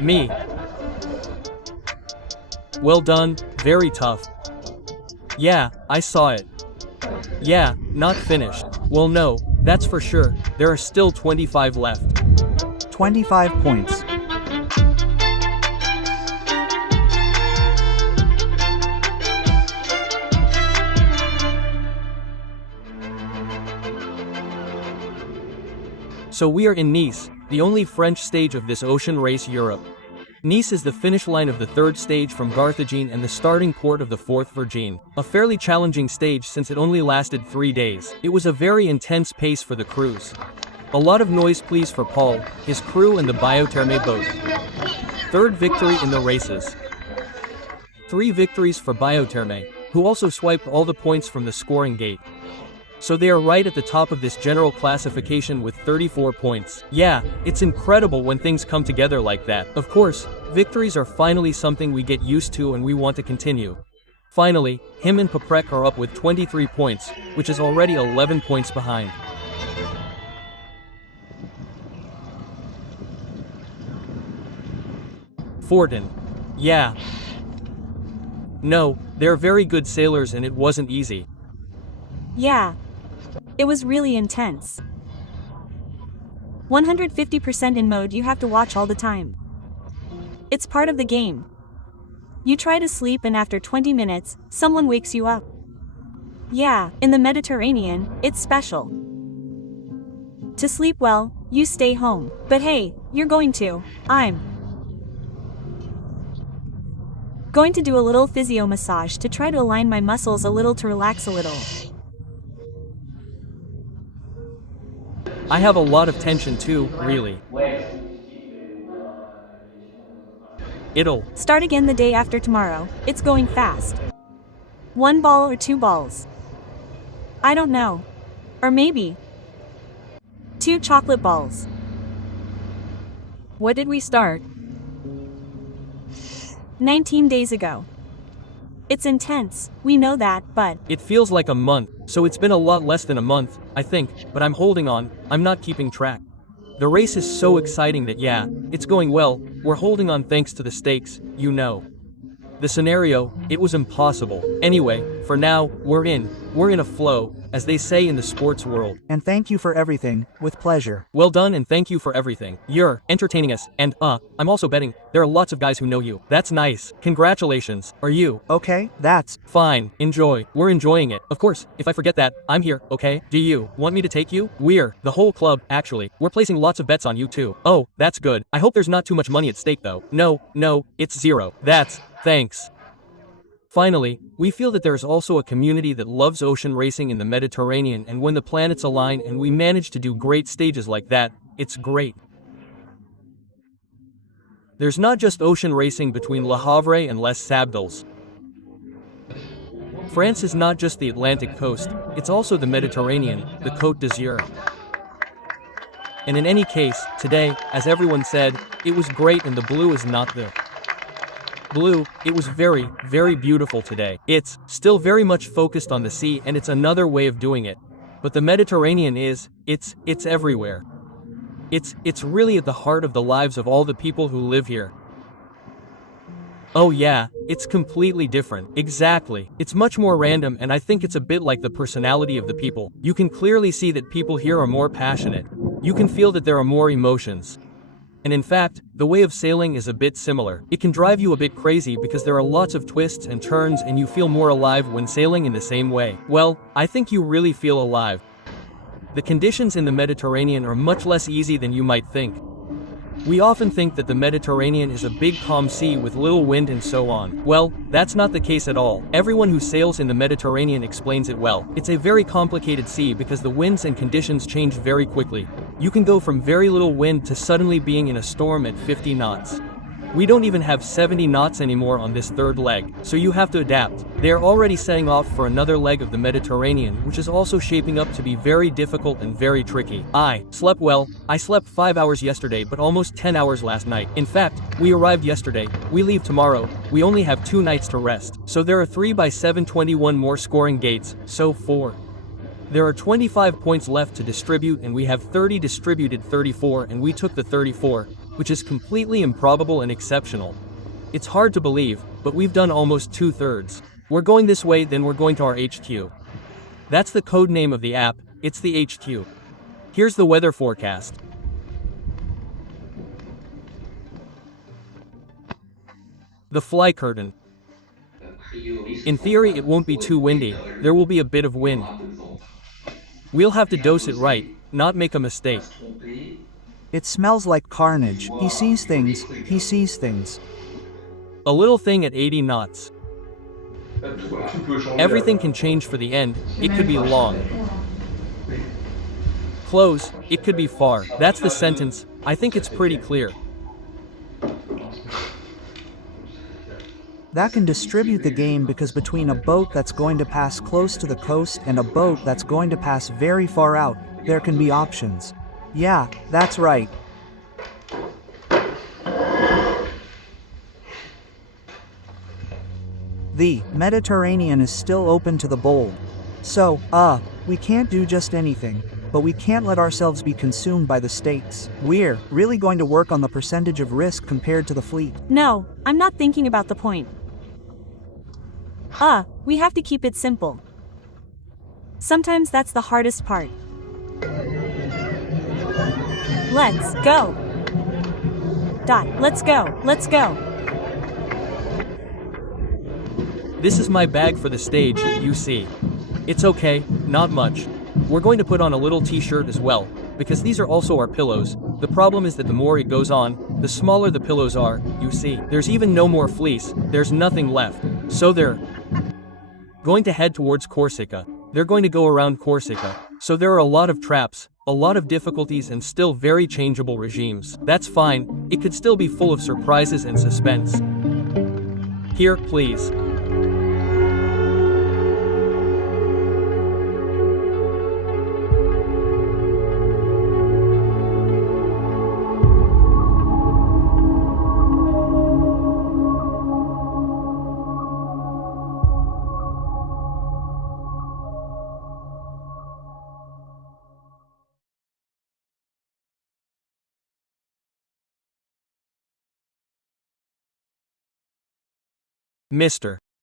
Me. Well done, very tough. Yeah, I saw it. Yeah, not finished. Well no, that's for sure, there are still 25 left. 25 points. So we are in Nice, the only French stage of this ocean race Europe. Nice is the finish line of the third stage from Carthagene and the starting port of the fourth Virgin. A fairly challenging stage since it only lasted 3 days. It was a very intense pace for the cruise. A lot of noise please for Paul, his crew and the Biotherm boat. Third victory in the races. 3 victories for Biotherm, who also swiped all the points from the scoring gate. So they are right at the top of this general classification with 34 points. Yeah, it's incredible when things come together like that. Of course, victories are finally something we get used to and we want to continue. Finally, him and Paprec are up with 23 points, which is already 11 points behind. Fortin. Yeah. No, they're very good sailors and it wasn't easy. Yeah. It was really intense. 150% in mode you have to watch all the time. It's part of the game. You try to sleep and after 20 minutes, someone wakes you up. Yeah, in the Mediterranean, it's special. To sleep well, you stay home. But hey, you're going to. I'm going to do a little physio massage to try to align my muscles a little to relax a little. I have a lot of tension too, really. It'll start again the day after tomorrow. It's going fast. 1 ball or 2 balls. I don't know. Or maybe 2 chocolate balls. What did we start? 19 days ago. It's intense, we know that, but it feels like a month, so it's been a lot less than a month, I think, but I'm holding on, I'm not keeping track. The race is so exciting that yeah, it's going well, we're holding on thanks to the stakes, you know. The scenario, it was impossible. Anyway, for now, we're in a flow, as they say in the sports world. And thank you for everything, with pleasure. Well done and thank you for everything. You're entertaining us, and I'm also betting, there are lots of guys who know you. That's nice. Congratulations. Are you? Okay, that's fine. Enjoy. We're enjoying it. Of course, if I forget that, I'm here, okay? Do you want me to take you? We're, the whole club, actually. We're placing lots of bets on you too. Oh, that's good. I hope there's not too much money at stake though. No, it's 0. Thanks. Finally, we feel that there is also a community that loves ocean racing in the Mediterranean, and when the planets align and we manage to do great stages like that, it's great. There's not just ocean racing between Le Havre and Les Sables. France is not just the Atlantic coast, it's also the Mediterranean, the Côte d'Azur. And in any case, today, as everyone said, it was great and the blue is not the blue. It was very, very beautiful today. It's still very much focused on the sea and it's another way of doing it. But the Mediterranean is, it's everywhere. It's really at the heart of the lives of all the people who live here. Oh yeah, it's completely different. Exactly. It's much more random and I think it's a bit like the personality of the people. You can clearly see that people here are more passionate. You can feel that there are more emotions. And in fact, the way of sailing is a bit similar. It can drive you a bit crazy because there are lots of twists and turns and you feel more alive when sailing in the same way. Well, I think you really feel alive. The conditions in the Mediterranean are much less easy than you might think. We often think that the Mediterranean is a big calm sea with little wind and so on. Well, that's not the case at all. Everyone who sails in the Mediterranean explains it well. It's a very complicated sea because the winds and conditions change very quickly. You can go from very little wind to suddenly being in a storm at 50 knots. We don't even have 70 knots anymore on this third leg, so you have to adapt. They are already setting off for another leg of the Mediterranean, which is also shaping up to be very difficult and very tricky. I slept well. I slept 5 hours yesterday but almost 10 hours last night. In fact, we arrived yesterday, we leave tomorrow, we only have 2 nights to rest. So there are 3 by 721 more scoring gates, so 4. There are 25 points left to distribute and we have 30 distributed 34 and we took the 34, which is completely improbable and exceptional. It's hard to believe, but we've done almost 2/3. We're going this way, then we're going to our HQ. That's the code name of the app, it's the HQ. Here's the weather forecast. The fly curtain. In theory it won't be too windy, there will be a bit of wind. We'll have to dose it right, not make a mistake. It smells like carnage. He sees things, he sees things. A little thing at 80 knots. Everything can change for the end, it could be long. Close, it could be far. That's the sentence, I think it's pretty clear. That can distribute the game because between a boat that's going to pass close to the coast and a boat that's going to pass very far out, there can be options. Yeah, that's right. The Mediterranean is still open to the bold. So, we can't do just anything, but we can't let ourselves be consumed by the stakes. We're really going to work on the percentage of risk compared to the fleet. No, I'm not thinking about the point. We have to keep it simple. Sometimes that's the hardest part. Let's go. Let's go, let's go. This is my bag for the stage, you see. It's okay, not much. We're going to put on a little t-shirt as well, because these are also our pillows. The problem is that the more it goes on, the smaller the pillows are, you see. There's even no more fleece, there's nothing left. So they're going to head towards Corsica. They're going to go around Corsica. So there are a lot of traps, a lot of difficulties and still very changeable regimes. That's fine, it could still be full of surprises and suspense. Here, please. Mr.